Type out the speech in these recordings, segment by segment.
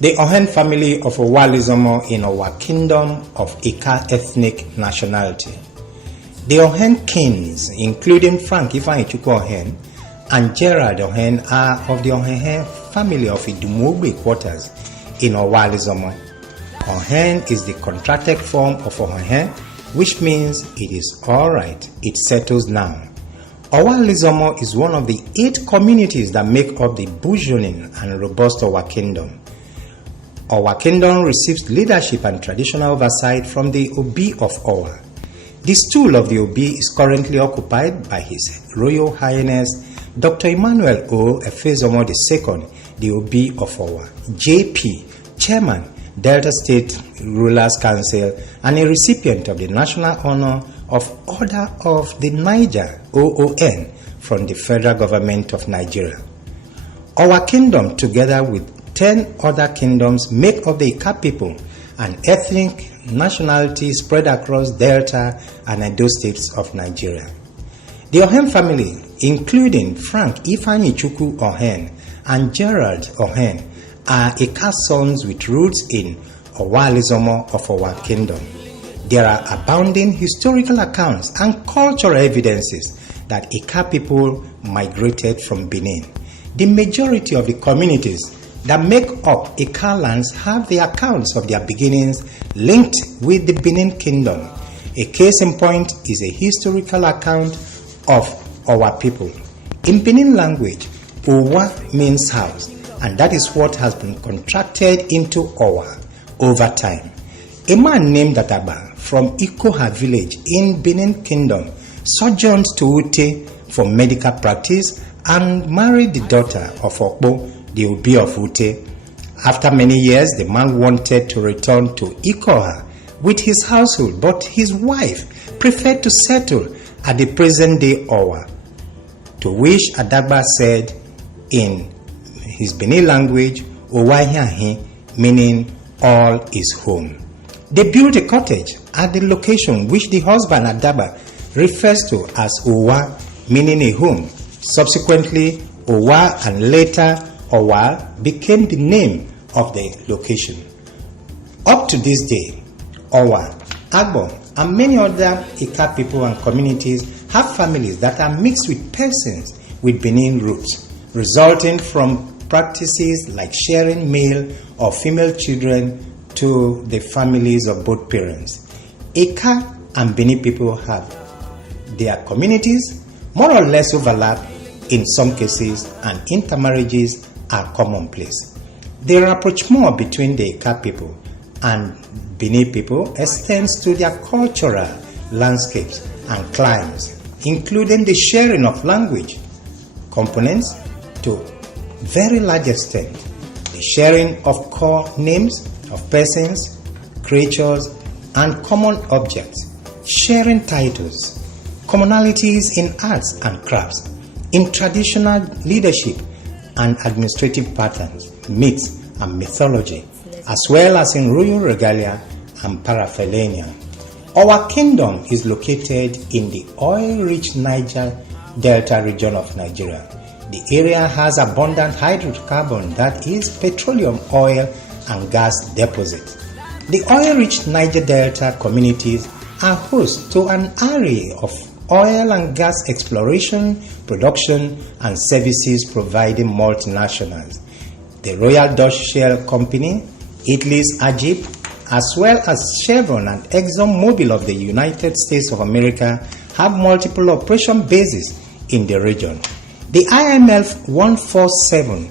The Ohen family of Owalizomo in our kingdom of Ika ethnic nationality. The Ohen kings, including Frank Ifeanyichukwu Ohen and Gerald Ohen, are of the Ohen family of Idumogbe quarters in Owalizomo. Ohen is the contracted form of Ohen, which means it is alright, it settles now. Owalizomo is one of the 8 communities that make up the burgeoning and robust Owa kingdom. Our kingdom receives leadership and traditional oversight from the Obi of Owa. The stool of the Obi is currently occupied by His Royal Highness Dr. Emmanuel O. Efezomo II, the Obi of Owa, JP, Chairman, Delta State Rulers Council, and a recipient of the National Honor of Order of the Niger, OON, from the Federal Government of Nigeria. Our kingdom, together with 10 other kingdoms, make up the Ika people, an ethnic nationality spread across Delta and Edo states of Nigeria. The Ohen family, including Frank Ifeanyichukwu Ohen and Gerald Ohen, are Ika sons with roots in Owalizomo of our kingdom. There are abounding historical accounts and cultural evidences that Ika people migrated from Benin. The majority of the communities that make up Ika lands have the accounts of their beginnings linked with the Benin Kingdom. A case in point is a historical account of our people. In Benin language, Owa means house, and that is what has been contracted into Owa over time. A man named Ataba from Ikoha village in Benin Kingdom sojourned to Ute for medical practice and married the daughter of Okbo, the Obi of Ute. After many years, the man wanted to return to Ikoha with his household, but his wife preferred to settle at the present-day Owa, to which Adagba said in his Benin language, Owahiahi, meaning all is home. They built a cottage at the location which the husband Adagba refers to as Owa, meaning a home. Subsequently, Owa and later Owa became the name of the location. Up to this day, Owa, Agbo, and many other Ika people and communities have families that are mixed with persons with Benin roots, resulting from practices like sharing male or female children to the families of both parents. Ika and Benin people have their communities more or less overlap in some cases, and intermarriages are commonplace. The rapprochement between the Ika people and Benin people extends to their cultural landscapes and climes, including the sharing of language components to very large extent, the sharing of core names of persons, creatures, and common objects, sharing titles, commonalities in arts and crafts, in traditional leadership and administrative patterns, myths and mythology, as well as in royal regalia and paraphernalia. Our kingdom is located in the oil-rich Niger Delta region of Nigeria. The area has abundant hydrocarbon, that is petroleum, oil and gas deposits. The oil-rich Niger Delta communities are host to an array of oil and gas exploration, production and services providing multinationals. The Royal Dutch Shell Company, Italy's Agip, as well as Chevron and ExxonMobil of the United States of America have multiple operation bases in the region. The IMF 147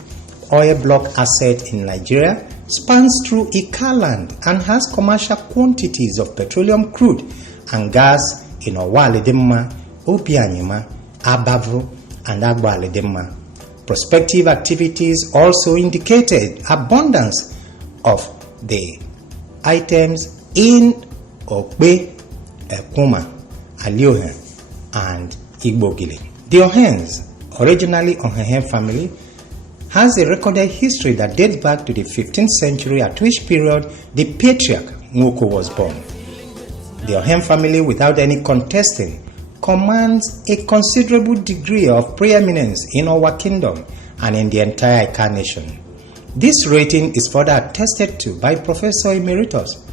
oil block asset in Nigeria spans through Ika land and has commercial quantities of petroleum crude and gas in Owaledema, Obianyima, Abavu, and Agbaledema. Prospective activities also indicated abundance of the items in Okbe, Ekuma, Aliohen, and Igbogile. The Ohens, originally Ohen family, has a recorded history that dates back to the 15th century, at which period the patriarch Nwoko was born. The Ohen family, without any contesting, commands a considerable degree of preeminence in our kingdom and in the entire Ika nation. This rating is further attested to by Professor Emeritus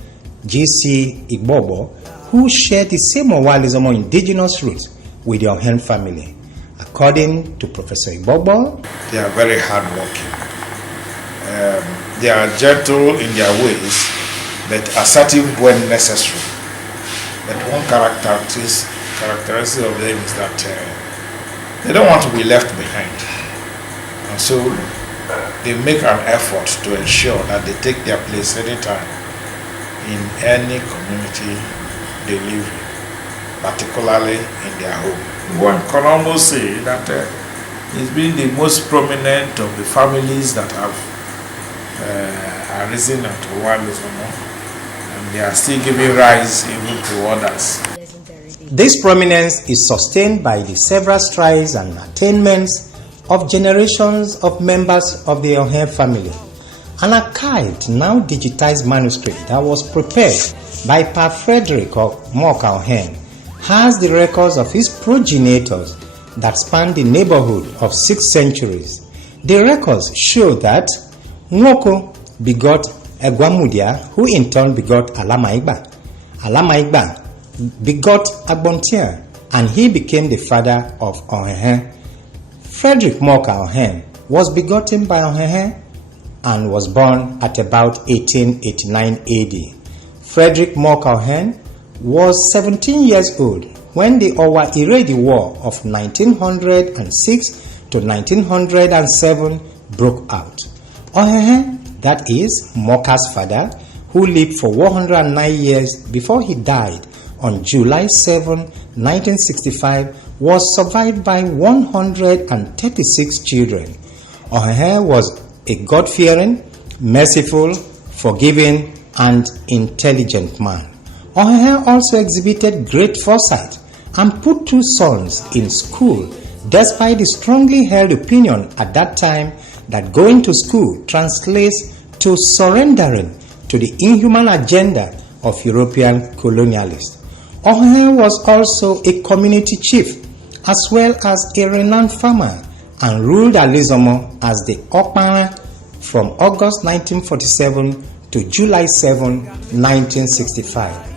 G.C. Igbobo, who shared the same Owalizomo indigenous roots with the Ohen family. According to Professor Igbobo, they are very hardworking. They are gentle in their ways, but assertive when necessary. But one characteristic of them is that they don't want to be left behind. And so they make an effort to ensure that they take their place anytime in any community they live in, particularly in their home. One can almost say that it's been the most prominent of the families that have arisen at Owalizomo, and they are still giving rise even to others. This prominence is sustained by the several strides and attainments of generations of members of the Ohen family. An archived, now digitized manuscript that was prepared by Pa Frederick of Moka Ohen has the records of his progenitors that span the neighborhood of 6 centuries. The records show that Nwoko begot Egwamudia, who in turn begot Alamaigba. Alamaigba begot Agbontia, and he became the father of Ohen. Frederick Moka Ohen was begotten by Ohen and was born at about 1889 AD. Frederick Moka Ohen was 17 years old when the Owa Iredi War of 1906 to 1907 broke out. Ohen, that is Moka's father, who lived for 109 years before he died on July 7, 1965, was survived by 136 children. Ohen was a God-fearing, merciful, forgiving, and intelligent man. Ohen also exhibited great foresight and put 2 sons in school, despite the strongly held opinion at that time that going to school translates to surrendering to the inhuman agenda of European colonialists. Ohen was also a community chief, as well as a renowned farmer, and ruled Alizomo as the Okpara from August 1947 to July 7, 1965.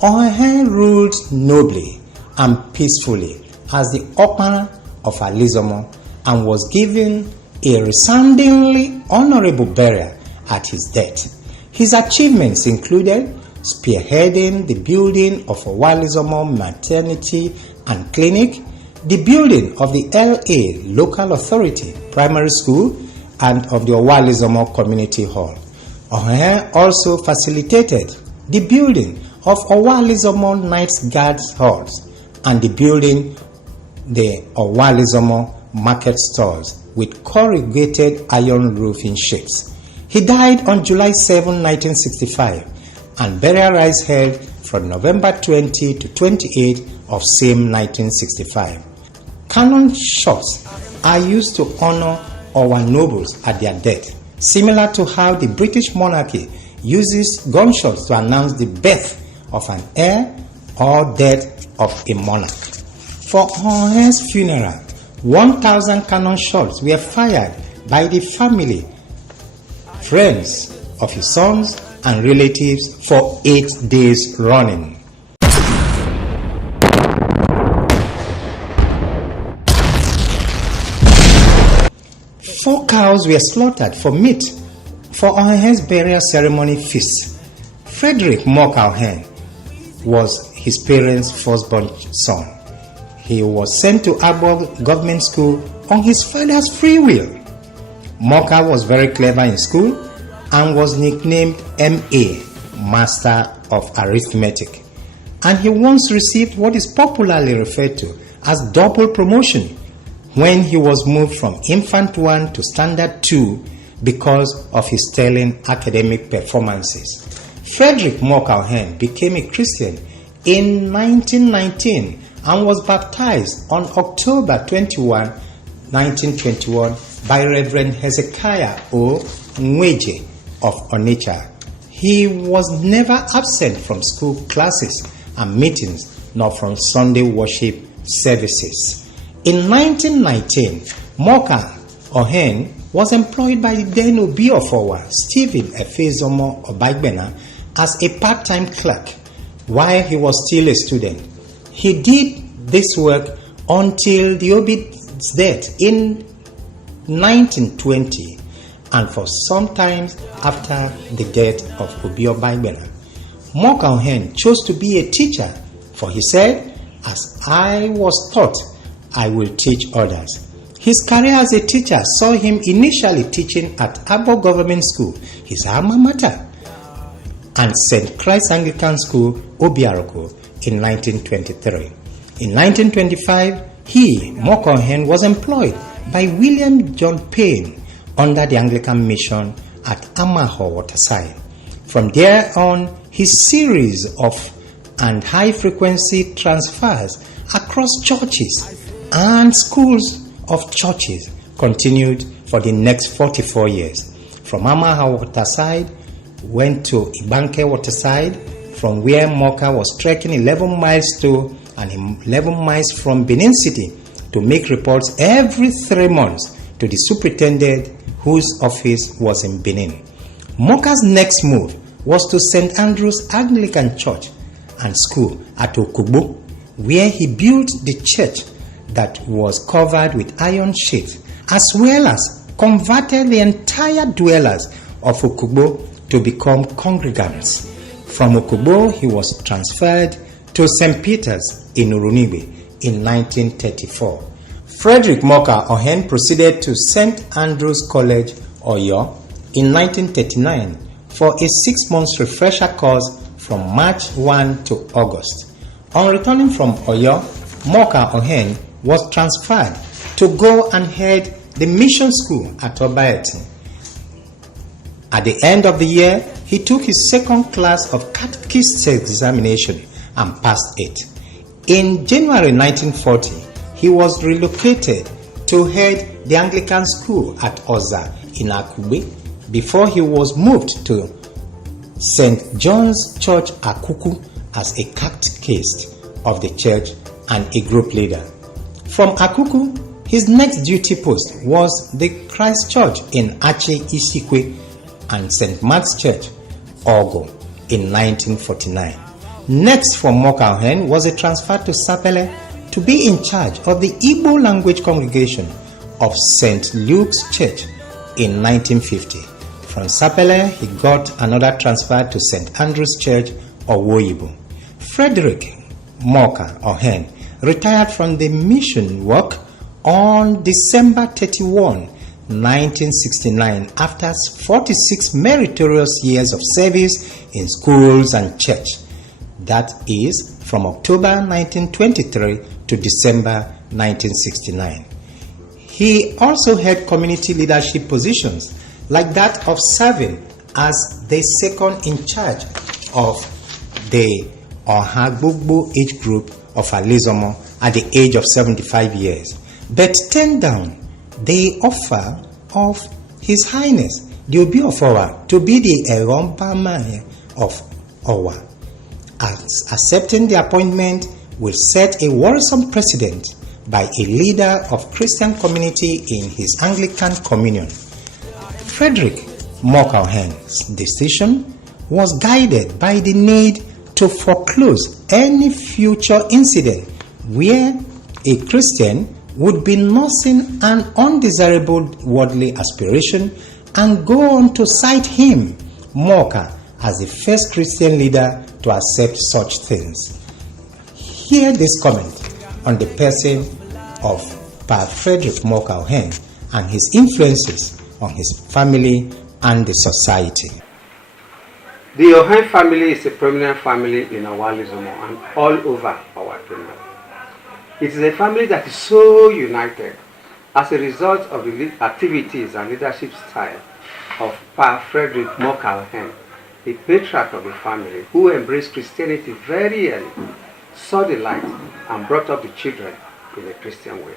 Ohen ruled nobly and peacefully as the Okpara of Alizomo and was given a resoundingly honorable burial at his death. His achievements included spearheading the building of Owalizomo Maternity and Clinic, the building of the LA Local Authority Primary School, and of the Owalizomo Community Hall. Ohen also facilitated the building of Owalizomo Knights Guard Halls and the building the Owalizomo Market Stores with corrugated iron roofing sheets. He died on July 7, 1965, and burial rites held from November 20 to 28 of same 1965. Cannon shots are used to honor our nobles at their death, similar to how the British monarchy uses gunshots to announce the birth of an heir or death of a monarch. For Ohen's funeral, 1,000 cannon shots were fired by the family, friends of his sons, and relatives for 8 days running. Four cows were slaughtered for meat for Ohen's burial ceremony feast. Frederick Moka Ohen was his parents' firstborn son. He was sent to Abo Government School on his father's free will. Moka was very clever in school and was nicknamed M.A., Master of Arithmetic. And he once received what is popularly referred to as double promotion when he was moved from Infant 1 to Standard 2 because of his sterling academic performances. Frederick Moka Ohen became a Christian in 1919 and was baptized on October 21, 1921 by Reverend Hezekiah O. Nweje of Onitsha. He was never absent from school classes and meetings, nor from Sunday worship services. In 1919, Moka Ohen was employed by then Obi Ofowa, Stephen Efezomo Obagbena, as a part-time clerk while he was still a student. He did this work until the Obi's death in 1920 and for some time after the death of Obi Obagbena. Moka Ohen chose to be a teacher, for he said, "As I was taught, I will teach others." His career as a teacher saw him initially teaching at Abo Government School, his alma mater, and St. Christ Anglican School, Obiaroko, in 1923. In 1925, Moka Ohen, was employed by William John Payne under the Anglican Mission at Amaho Waterside. From there on, his series of and high-frequency transfers across churches and schools of churches continued for the next 44 years. From Amaha Waterside, went to Ibanke Waterside, from where Moka was trekking 11 miles to and 11 miles from Benin City to make reports every 3 months to the superintendent whose office was in Benin. Moka's next move was to St. Andrew's Anglican Church and School at Okugbo, where he built the church that was covered with iron sheets, as well as converted the entire dwellers of Okugbo to become congregants. From Okugbo, he was transferred to St. Peter's in Urunigwe in 1934. Frederick Moka Ohen proceeded to St. Andrew's College, Oyo, in 1939 for a 6-month refresher course from March 1 to August. On returning from Oyo, Moka Ohen was transferred to go and head the mission school at Obaeti. At the end of the year, he took his second class of catechist examination and passed it. In January 1940, he was relocated to head the Anglican school at Oza in Akube before he was moved to St. John's Church Akuku as a catechist of the church and a group leader. From Akuku, his next duty post was the Christ Church in Ache Isikwe and St. Mark's Church, Ogo, in 1949. Next for Moka Ohen was a transfer to Sapele to be in charge of the Igbo language congregation of St. Luke's Church in 1950. From Sapele, he got another transfer to St. Andrew's Church, Owoyibo. Frederick Moka Ohen retired from the mission work on December 31, 1969, after 46 meritorious years of service in schools and church. That is from October 1923 to December 1969. He also held community leadership positions like that of serving as the second in charge of the Ohagbogbo age group of Alizomo at the age of 75 years, but turned down the offer of His Highness the Obi of Owa to be the Erombama of Owa. As accepting the appointment will set a worrisome precedent by a leader of Christian community in his Anglican communion. Frederick Moka Ohen's decision was guided by the need to foreclose any future incident where a Christian would be nursing an undesirable worldly aspiration and go on to cite him, Moka, as the first Christian leader to accept such things. Hear this comment on the person of Pa Frederick Moka Ohen and his influences on his family and the society. The Ohen family is a prominent family in our Lizomo and all over our kingdom. It is a family that is so united as a result of the activities and leadership style of Pa Frederick Moka Ohen, the patriarch of the family who embraced Christianity very early, saw the light and brought up the children in a Christian way.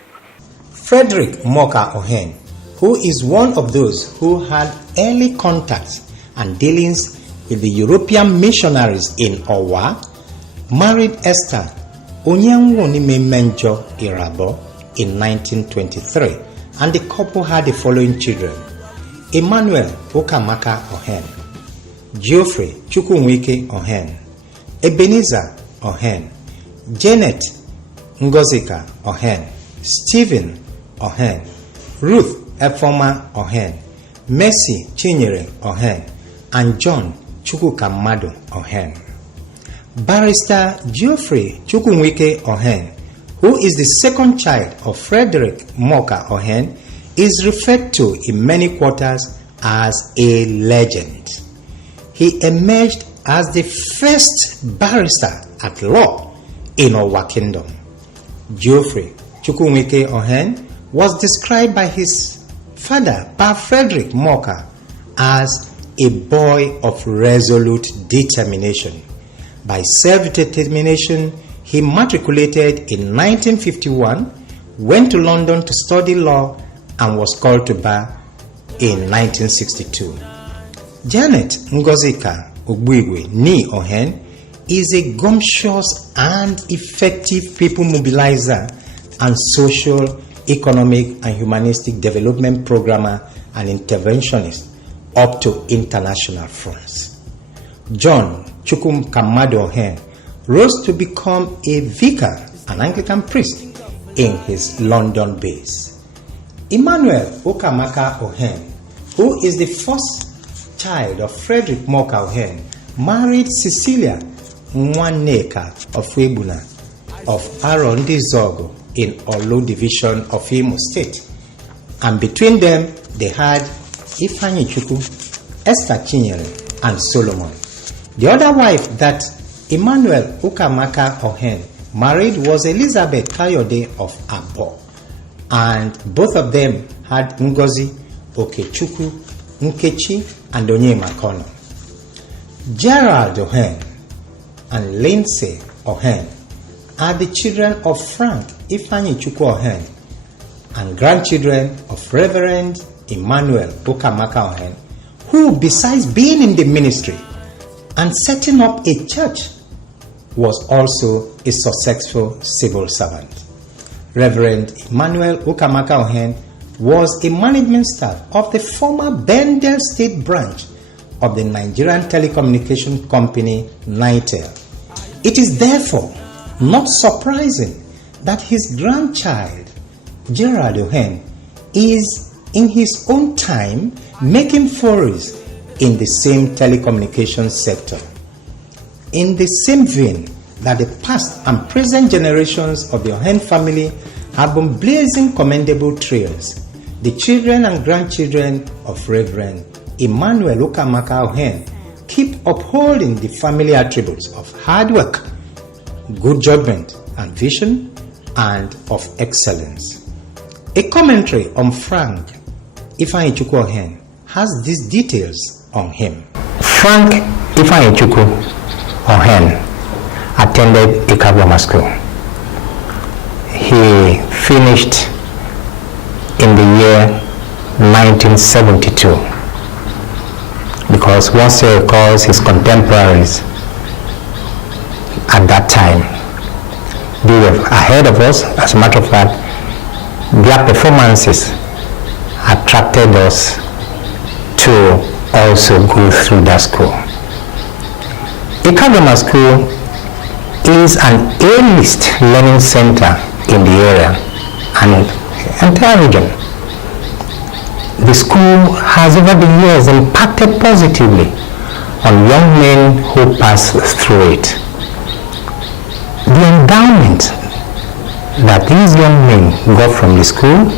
Frederick Moka Ohen who is one of those who had early contacts and dealings with the European missionaries in Owa, married Esther Onyanwonime Menjo Irabo in 1923, and the couple had the following children: Emmanuel Okamaka Ohen, Geoffrey Chukwunwike Ohen, Ebenezer Ohen, Janet Ngozika Ohen, Stephen Ohen, Ruth Efoma Ohen, Mercy Chinyere Ohen, and John Chukwukamado Ohen. Barrister Geoffrey Chukwunwike Ohen, who is the second child of Frederick Moka Ohen, is referred to in many quarters as a legend. He emerged as the first barrister at law in Owa Kingdom. Geoffrey Chukwunwike Ohen was described by his father, Pa Frederick Moka, as a boy of resolute determination. By self-determination, he matriculated in 1951, went to London to study law, and was called to bar in 1962. Janet Ngozika Ogbuigwe Ni Ohen is a gumptious and effective people mobilizer and social, economic, and humanistic development programmer and interventionist up to international fronts. John Chukwukamado Ohen rose to become a vicar, an Anglican priest, in his London base. Emmanuel Okamaka Ohen, who is the first child of Frederick Moka Ohen, married Cecilia Nwaneka of Webuna of Arondizogo in Olu division of Imo State, and between them they had Ifeanyi Chukwu, Esther Chinyere, and Solomon. The other wife that Emmanuel Okamaka Ohen married was Elizabeth Kayode of Abo, and both of them had Ngozi, Okechukwu, Nkechi, and Onyemakono. Gerald Ohen and Lindsay Ohen are the children of Frank Ifeanyi Chukwu Ohen and grandchildren of Reverend Emmanuel Okamaka Ohen, who, besides being in the ministry and setting up a church, was also a successful civil servant. Reverend Emmanuel Okamaka Ohen was a management staff of the former Bendel State branch of the Nigerian telecommunication company NITEL. It is therefore not surprising that his grandchild, Gerald Ohen, is in his own time making forays in the same telecommunications sector. In the same vein that the past and present generations of the Ohen family have been blazing commendable trails, the children and grandchildren of Reverend Emmanuel Okamaka Ohen keep upholding the family attributes of hard work, good judgment and vision, and of excellence. A commentary on Frank Ifeanyi Chukwu Ohen has these details on him. Frank Ifeanyi Chukwu Ohen attended Ika Grammar School. He finished in the year 1972, because once he recalls his contemporaries at that time, they were ahead of us. As a matter of fact, their performances attracted us to also go through that school. Ika Grammar School is an A-list learning center in the area and entire region. The school has over the years impacted positively on young men who pass through it. The endowment that these young men got from the school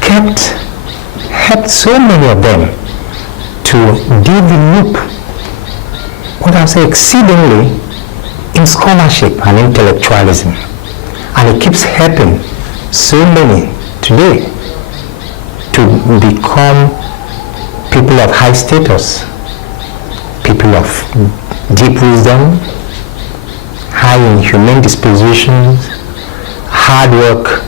helped so many of them to develop, what I say, exceedingly in scholarship and intellectualism. And it keeps helping so many today to become people of high status, people of deep wisdom, high in humane dispositions, hard work,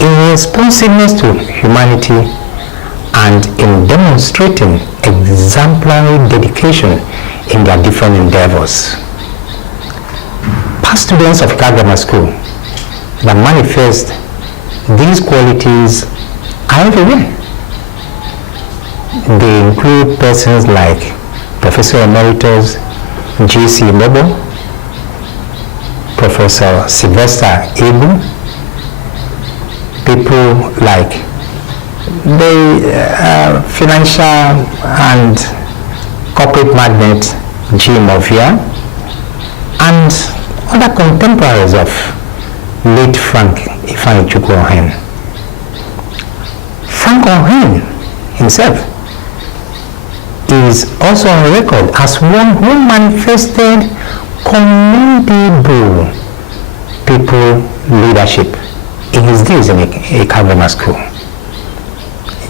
in responsiveness to humanity, and in demonstrating exemplary dedication in their different endeavors. Past students of Ika Grammar School that manifest these qualities are everywhere. They include persons like Professor Emeritus G.C. Bobo, Professor Sylvester Ebu, people like the financial and corporate magnate Jim Ovia, and other contemporaries of late Frank Ifeanyichukwu Ohen. Frank Ohen himself is also on record as one who manifested commendable people leadership in his days in Ika Grammar School.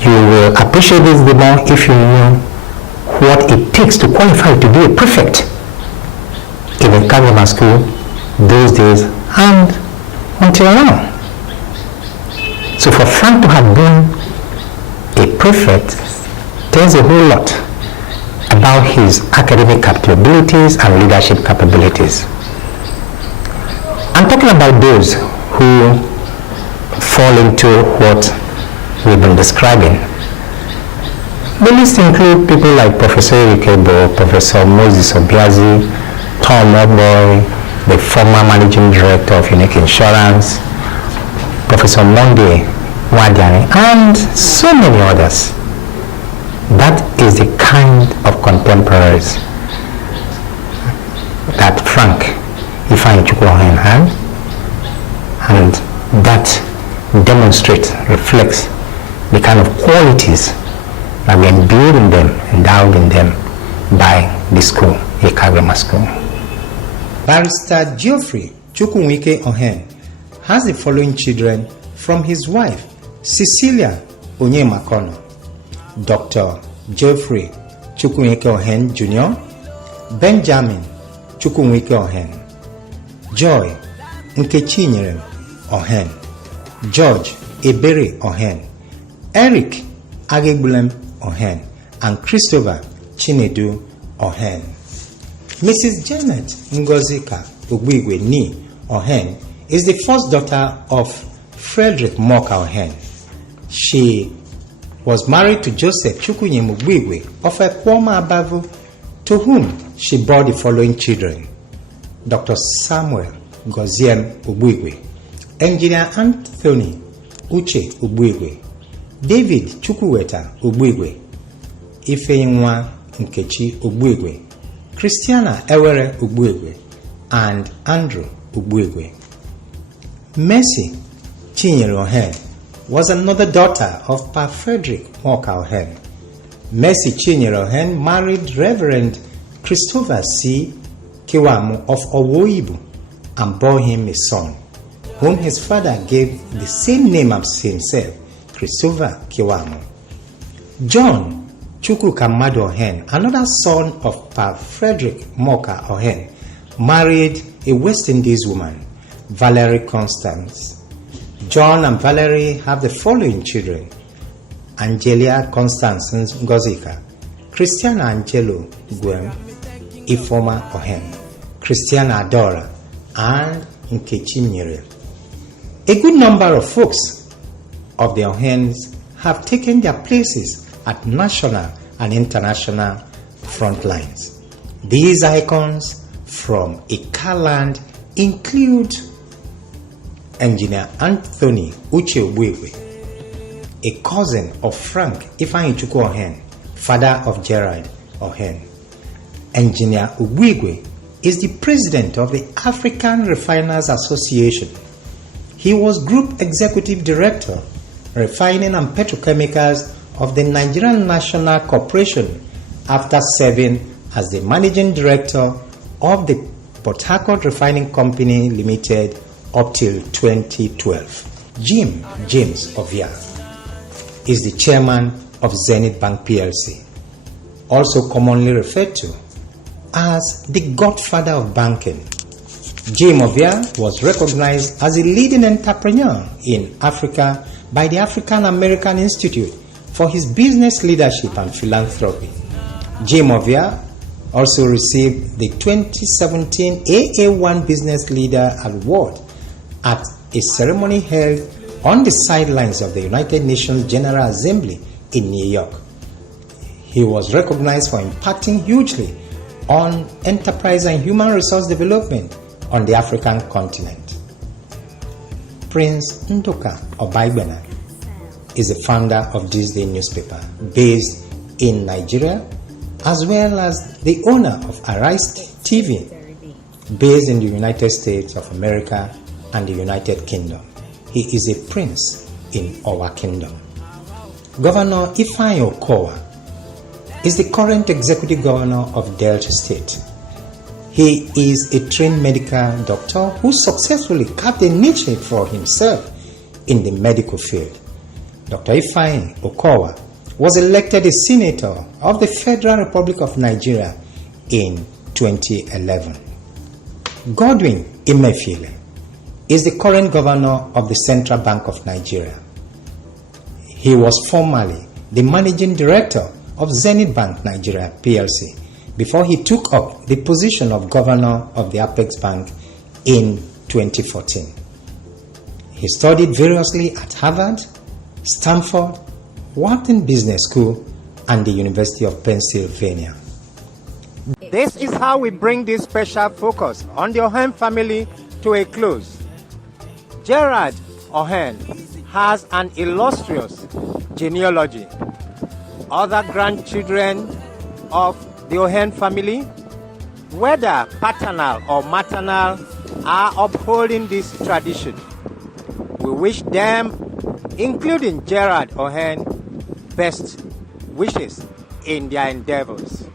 You will appreciate this the more if you know what it takes to qualify to be a prefect in Ika Grammar School those days and until now. So for Frank to have been a prefect tells a whole lot about his academic capabilities and leadership capabilities. I'm talking about those who fall into what we've been describing. The list includes people like Professor Ikebo, Professor Moses Obiazi, Tom Oboy, the former managing director of Unique Insurance, Professor Monday Wadiani, and so many others. That is the kind of contemporaries that Frank Ifeanyichukwu Ohen had, and that demonstrates, reflects the kind of qualities that were imbued in them, endowed in them by the school, Ika Grammar School. Barrister Geoffrey Chukwunwike Ohen has the following children from his wife, Cecilia Onyemakono: Dr. Geoffrey Chukwunwike Ohen Jr., Benjamin Chukwunwike Ohen, Joy Nkechinyerem Ohen, George Ebere Ohen, Eric Agegbulem Ohen, and Christopher Chinedu Ohen. Mrs. Janet Ngozika Ogwigwe Ni Ohen is the first daughter of Frederick Moka Ohen. She was married to Joseph Chukwunyem Ogwigwe of Ekwoma Abavu, to whom she bore the following children: Dr. Samuel Goziem Ogwigwe, Engineer Anthony Uche Ogwigwe, David Chukwuweta Ogwigwe, Ifeinwa Nkechi Ogwigwe, Christiana Ewere Ogwigwe, and Andrew Ogwigwe. Mercy Chinyere Ohen was another daughter of Pa Frederick Moka Ohen. Mercy Chinyere Ohen married Reverend Christopher C. Kiwamu of Owoibu and bore him a son, whom his father gave the same name as himself, Christopher Kiwamu. John Chukwukamadu Ohen, another son of Pa Frederick Moka Ohen, married a West Indies woman, Valerie Constance. John and Valerie have the following children: Angelia Constance Ngozika, Christiana Angelo Gwem, Ifoma Ohen, Christiana Adora, and Nkechi Nyere. A good number of folks of the Ohens have taken their places at national and international front lines. These icons from Ika land include Engineer Anthony Uche Ogwigwe, a cousin of Frank Ifeanyichukwu Ohen, father of Gerald Ohen. Engineer Ogwigwe is the president of the African Refiners Association. He was Group Executive Director, Refining and Petrochemicals of the Nigerian National Corporation after serving as the Managing Director of the Port Harcourt Refining Company Limited up till 2012. Jim James Ovia is the chairman of Zenith Bank PLC, also commonly referred to as the godfather of banking. Jim Ovia was recognized as a leading entrepreneur in Africa by the African American Institute for his business leadership and philanthropy. Jim Ovia also received the 2017 AA1 Business Leader Award at a ceremony held on the sidelines of the United Nations General Assembly in New York. He was recognized for impacting hugely on enterprise and human resource development on the African continent. Prince Nduka Obaibena is the founder of This Day newspaper based in Nigeria, as well as the owner of Arise TV based in the United States of America and the United Kingdom. He is a prince in our kingdom. Governor Ifeanyi Okowa is the current executive governor of Delta State. He is a trained medical doctor who successfully carved a niche for himself in the medical field. Dr. Ifeanyi Okowa was elected a senator of the Federal Republic of Nigeria in 2011. Godwin Emefiele is the current governor of the Central Bank of Nigeria. He was formerly the managing director of Zenith Bank Nigeria PLC before he took up the position of governor of the Apex Bank in 2014. He studied variously at Harvard, Stanford, Wharton Business School, and the University of Pennsylvania. This is how we bring this special focus on the Ohen family to a close. Gerard Ohen has an illustrious genealogy. Other grandchildren of the Ohen family, whether paternal or maternal, are upholding this tradition. We wish them, including Gerard Ohen, best wishes in their endeavors.